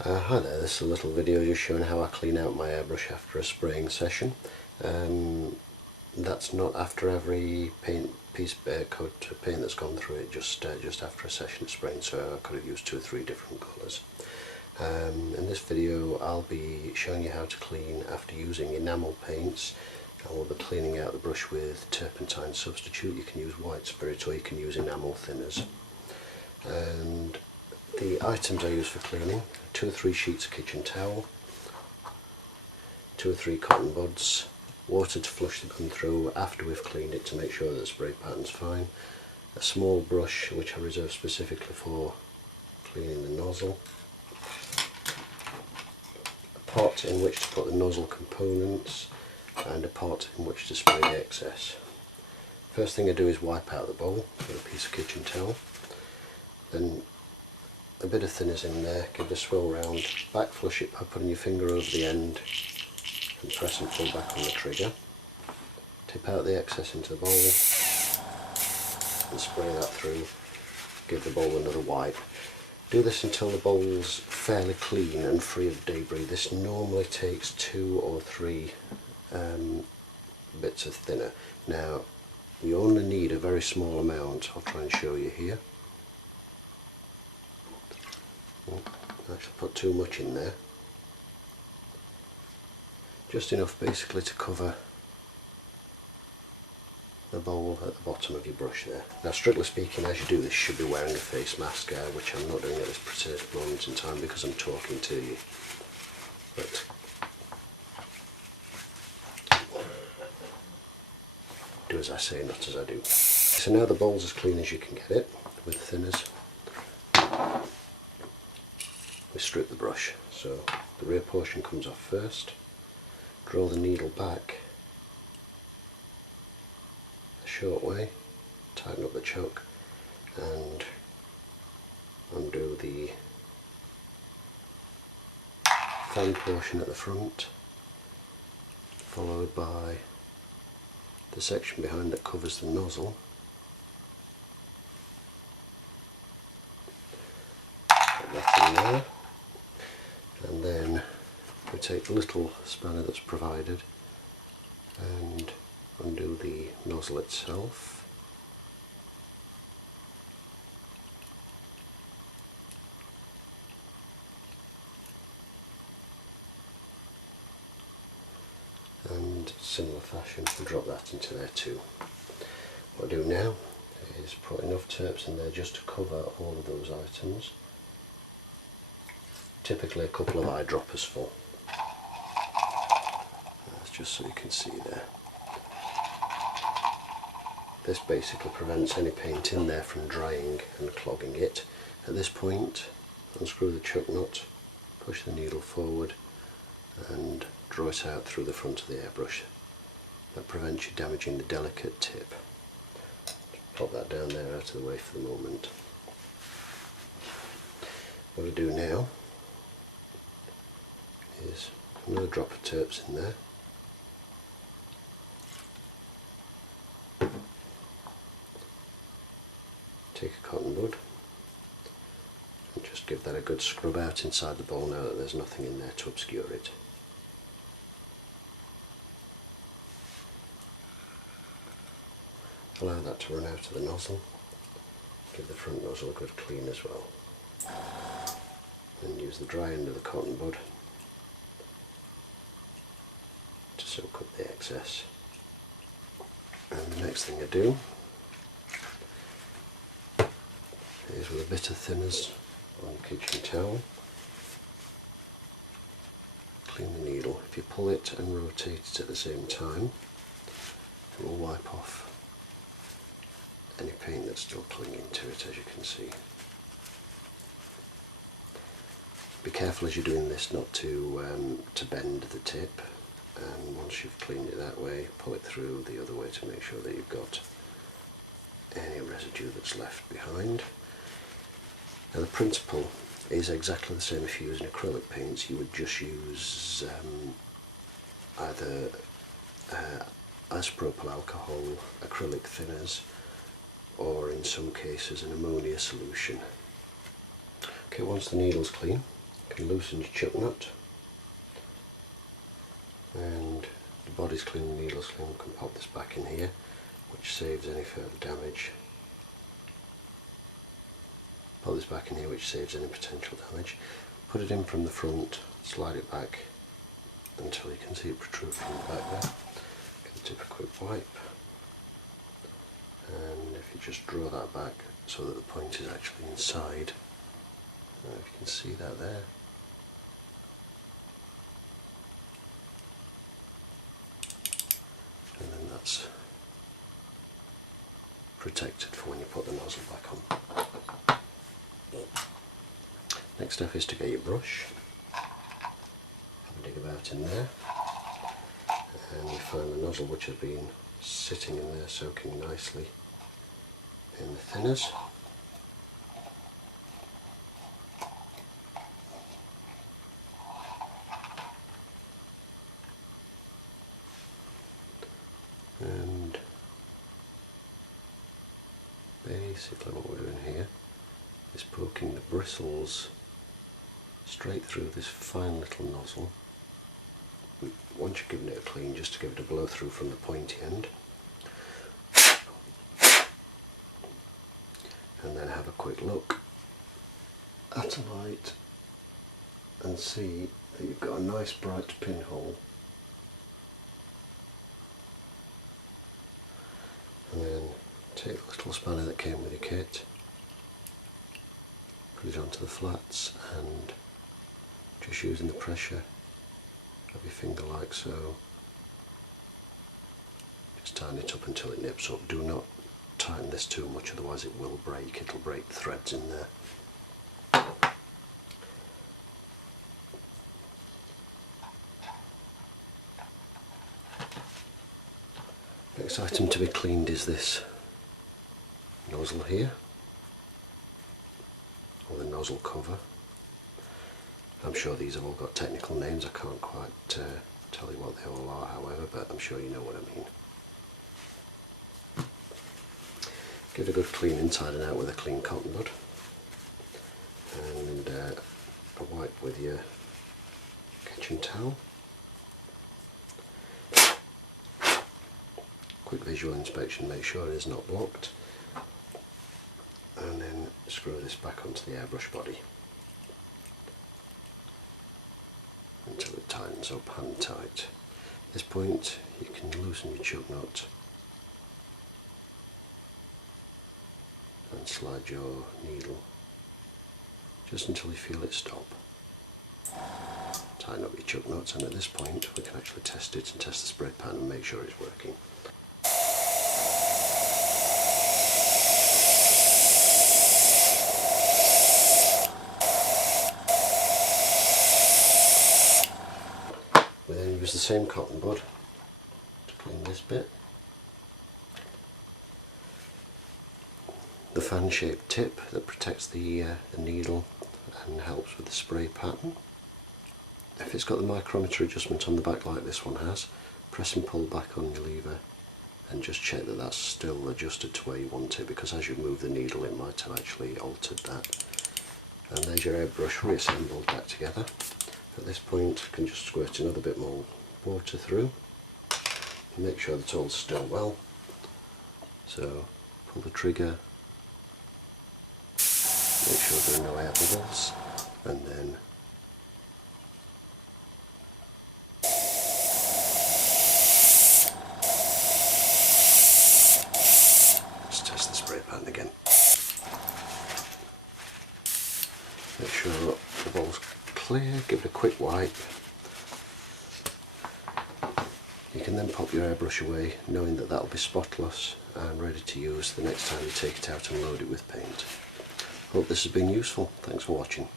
Hi there, this is a little video just showing how I clean out my airbrush after a spraying session. That's not after every coat of paint that's gone through it, just after a session of spraying, so I could have used 2 or 3 different colours. In this video I'll be showing you how to clean after using enamel paints. I will be cleaning out the brush with turpentine substitute. You can use white spirit or you can use enamel thinners. And the items I use for cleaning: 2 or 3 sheets of kitchen towel, 2 or 3 cotton buds, water to flush the gun through after we've cleaned it to make sure that the spray pattern's fine, a small brush which I reserve specifically for cleaning the nozzle, a pot in which to put the nozzle components, and a pot in which to spray the excess. First thing I do is wipe out the bowl with a piece of kitchen towel, then a bit of thinners in there, give it a swirl round, back flush it by putting your finger over the end and press and pull back on the trigger. Tip out the excess into the bowl and spray that through. Give the bowl another wipe. Do this until the bowl's fairly clean and free of debris. This normally takes 2 or 3 bits of thinner. Now you only need a very small amount. I'll try and show you here. Actually put too much in there. Just enough basically to cover the bowl at the bottom of your brush there. Now strictly speaking, as you do this you should be wearing a face mask, which I'm not doing at this particular moment in time because I'm talking to you. But do as I say, not as I do. So now the bowl's as clean as you can get it with thinners. We strip the brush, so the rear portion comes off first. Draw the needle back a short way, tighten up the choke and undo the fan portion at the front, followed by the section behind that covers the nozzle. Put that in there. And then we take the little spanner that's provided and undo the nozzle itself. And similar fashion, drop that into there too. What I do now is put enough terps in there just to cover all of those items. Typically a couple of eyedroppers full. That's just so you can see there. This basically prevents any paint in there from drying and clogging it. At this point, unscrew the chuck nut, push the needle forward and draw it out through the front of the airbrush. That prevents you damaging the delicate tip. Pop that down there out of the way for the moment. What I do now is another drop of terps in there. Take a cotton bud and just give that a good scrub out inside the bowl now that there's nothing in there to obscure it. Allow that to run out of the nozzle. Give the front nozzle a good clean as well. And use the dry end of the cotton bud to soak up the excess. And the next thing I do is, with a bit of thinners on the kitchen towel, clean the needle. If you pull it and rotate it at the same time, it will wipe off any paint that's still clinging to it, as you can see. Be careful as you're doing this not to bend the tip, and once you've cleaned it that way, pull it through the other way to make sure that you've got any residue that's left behind. Now the principle is exactly the same if you're using acrylic paints. You would just use either isopropyl alcohol acrylic thinners, or in some cases an ammonia solution. Okay, once the needle's clean, can loosen your chuck nut, and the body's clean, the needle's clean. We can pop this back in here, which saves any further damage. Pop this back in here, which saves any potential damage. Put it in from the front, slide it back until you can see it protrude from the back there. Give the tip a quick wipe, and if you just draw that back so that the point is actually inside, I don't know if you can see that there. And then that's protected for when you put the nozzle back on. Next step is to get your brush. Have a dig about in there, and you find the nozzle which has been sitting in there soaking nicely in the thinners. And basically what we're doing here is poking the bristles straight through this fine little nozzle. Once you've given it a clean, just to give it a blow through from the pointy end, and then have a quick look at a light and see that you've got a nice bright pinhole. And then take the little spanner that came with your kit, put it onto the flats, and just using the pressure of your finger like so, just tighten it up until it nips up. Do not tighten this too much, otherwise it will break. It'll break the threads in there. Next item to be cleaned is this nozzle here, or the nozzle cover. I'm sure these have all got technical names. I can't quite tell you what they all are, however, but I'm sure you know what I mean. Give it a good clean inside and out with a clean cotton bud, and a wipe with your kitchen towel. Quick visual inspection, make sure it is not blocked, and then screw this back onto the airbrush body until it tightens up hand tight. At this point you can loosen your chuck nut and slide your needle just until you feel it stop. Tighten up your chuck nuts, and at this point we can actually test it and test the spray pan and make sure it's working. We then use the same cotton bud to clean this bit. The fan-shaped tip that protects the needle and helps with the spray pattern. If it's got the micrometer adjustment on the back like this one has, press and pull back on your lever and just check that that's still adjusted to where you want it, because as you move the needle it might have actually altered that. And there's your airbrush reassembled back together. At this point you can just squirt another bit more water through and make sure that all's still well. So pull the trigger, make sure there are no air bubbles, and then just test the spray pan again. Make sure the ball's clear, give it a quick wipe. You can then pop your airbrush away, knowing that that'll be spotless and ready to use the next time you take it out and load it with paint. Hope this has been useful. Thanks for watching.